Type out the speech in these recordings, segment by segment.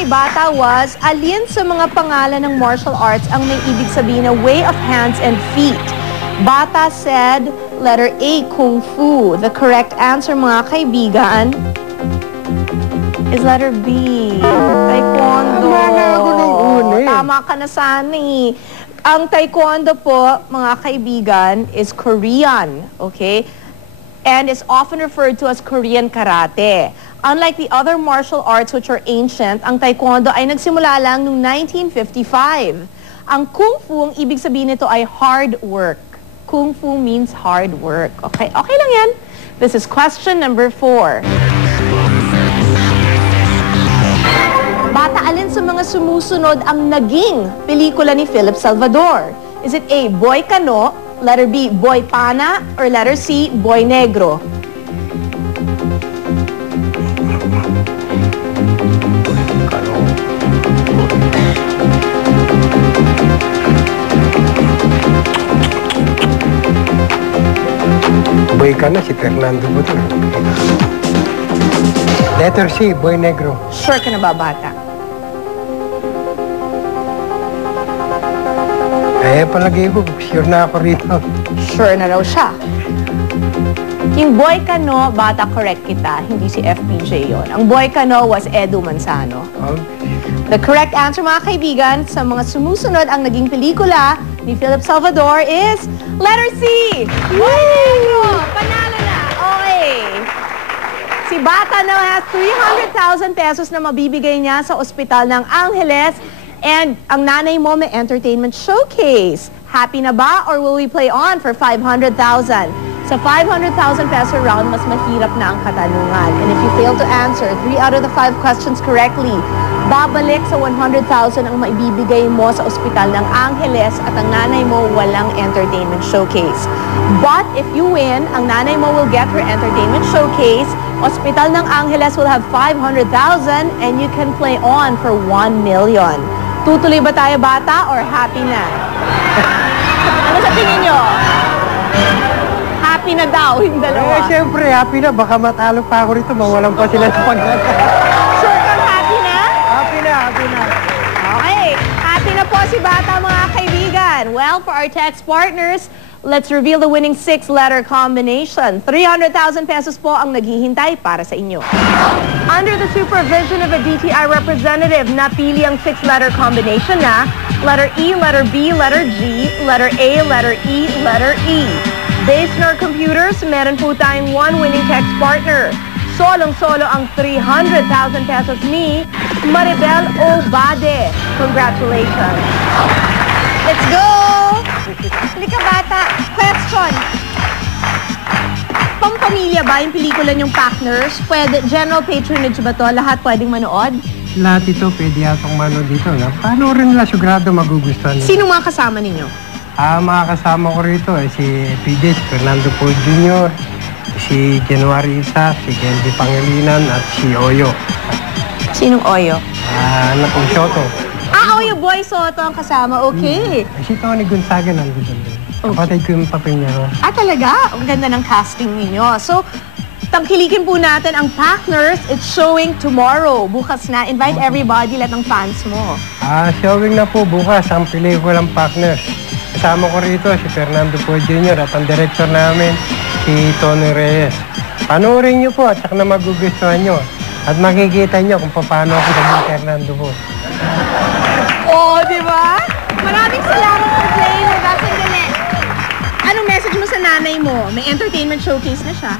ni Bata was, alin sa mga pangalan ng martial arts ang may ibig sabihin na way of hands and feet? Bata said, letter A, Kung Fu. The correct answer, mga kaibigan, is letter B, Taekwondo. Tama ka na sana eh. Ang Taekwondo po, mga kaibigan, is Korean, okay? And is often referred to as Korean karate. Unlike the other martial arts which are ancient, ang Taekwondo ay nagsimula lang noong 1955. Ang Kung Fu, ang ibig sabihin nito ay hard work. Kung Fu means hard work. Okay, okay lang yan. This is question number 4. Bata, alin sa mga sumusunod ang naging pelikula ni Philip Salvador? Is it A, Boy Kano, letter B, Boy Pana, or letter C, Boy Negro? Boy Kano, si Fernando Buto. Letter C, Boy Negro. Sure ka na ba, Bata? Palagay ko, sure na ako rito. Sure na raw siya. Yung Boy Kano, Bata, correct kita. Hindi si FPJ yon. Ang Boy Kano was Edu Manzano. The correct answer, mga kaibigan, sa mga sumusunod ang naging pelikula ni Philip Salvador is letter C! Boy Negro! Panalo na! Okay. Si Bata now has 300,000 pesos na mabibigay niya sa ospital ng Angeles. And ang nanay mo may entertainment showcase. Happy na ba or will we play on for 500,000? Sa 500,000 peso round, mas mahirap na ang katanungan. And if you fail to answer 3 out of the 5 questions correctly, babalik sa 100,000 ang maibibigay mo sa ospital ng Angeles at ang nanay mo walang entertainment showcase. But if you win, ang nanay mo will get her entertainment showcase. Ospital ng Angeles will have 500,000 and you can play on for 1 million. Tutuloy ba tayo, Bata, or happy na? Ano sa tingin nyo? Happy na daw, yung dalawa. Siyempre, happy na. Baka matalo pa ako rito. Mawalan pa sila sa pagkata. Sure kang happy na? Happy na, happy na. Okay, happy na po si Bata, mga kaibigan. Well, for our text partners, let's reveal the winning 6-letter combination. 300,000 pesos po ang naghihintay para sa inyo. Under the supervision of a DTI representative, napili ang 6-letter combination na letter E, letter B, letter G, letter A, letter E, letter E. Based on our computers, meron po tayong 1 winning text partner. Solong-solo ang 300,000 pesos ni Maribel Obade. Congratulations. Let's go! Halika, Bata. Question. Pampamilya ba yung pelikula niyong Partners? Pwede, general patronage ba to? Lahat pwedeng manood? Lahat ito, pwede yatong mano dito. Paano rin nila sigurado magugustuhan nila? Sino mga kasama ninyo? Mga kasama ko rito, si PJ, si Fernando Paul Jr., si January Isa, si Candy Pangilinan, at si Oyo. Sinong Oyo? Anak kong Shoto. Oyo Boy Soto ang kasama. Okay. Si Tony Gonzaga nandito din. Kapatid ko yung papel niya. Talaga? Ang ganda ng casting ninyo. So, tangkilikin po natin ang Partners. It's showing tomorrow. Bukas na. Invite everybody, lahat ng fans mo. Showing na po bukas ang pelikulang Partners. Kasama ko rito si Fernando Po Jr. at ang director namin, si Tony Reyes. Panoorin niyo po at saka na magugustuhan niyo. At makikita niyo kung paano ako naging Fernando po. Di ba? Maraming salamat for playing with us. Sandali. Anong message mo sa nanay mo? May entertainment showcase na siya.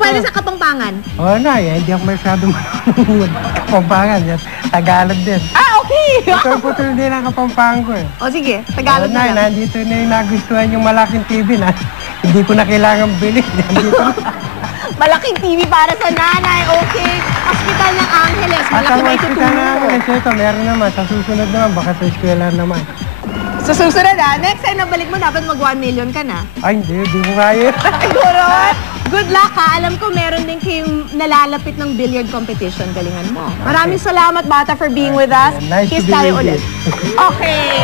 Pwede sa Kapampangan. Hindi ako masyado manonood. Kapampangan, Tagalog din. Okay! Putol-putol din ang Kapampangan ko eh. Sige, Tagalog na lang. Nandito na yung nagustuhan yung malaking TV na hindi ko na kailangan bilhin. Malaking TV para sa nanay. Okay. Hospital ng Angeles. Malaki may tutulong. Hospital ng Angeles. Ito, meron naman. Sa susunod naman, baka sa eskwela naman. Sa susunod next time na balik mo, dapat mag 1 million ka na. Hindi ko kaya. Siguro. Good luck ha. Alam ko meron din kayong nalalapit ng billiard competition. Galingan mo. Maraming salamat, Bata, for being with us. Nice to Kiss be tayo with ulit. you. Okay.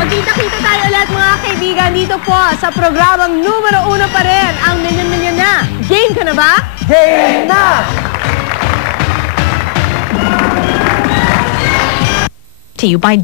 Magkita-kita tayo ulit, mga kaibigan, dito po sa programang numero 1 pa rin, ang Milyon-Milyon na. Game ka na ba? Game na! to you by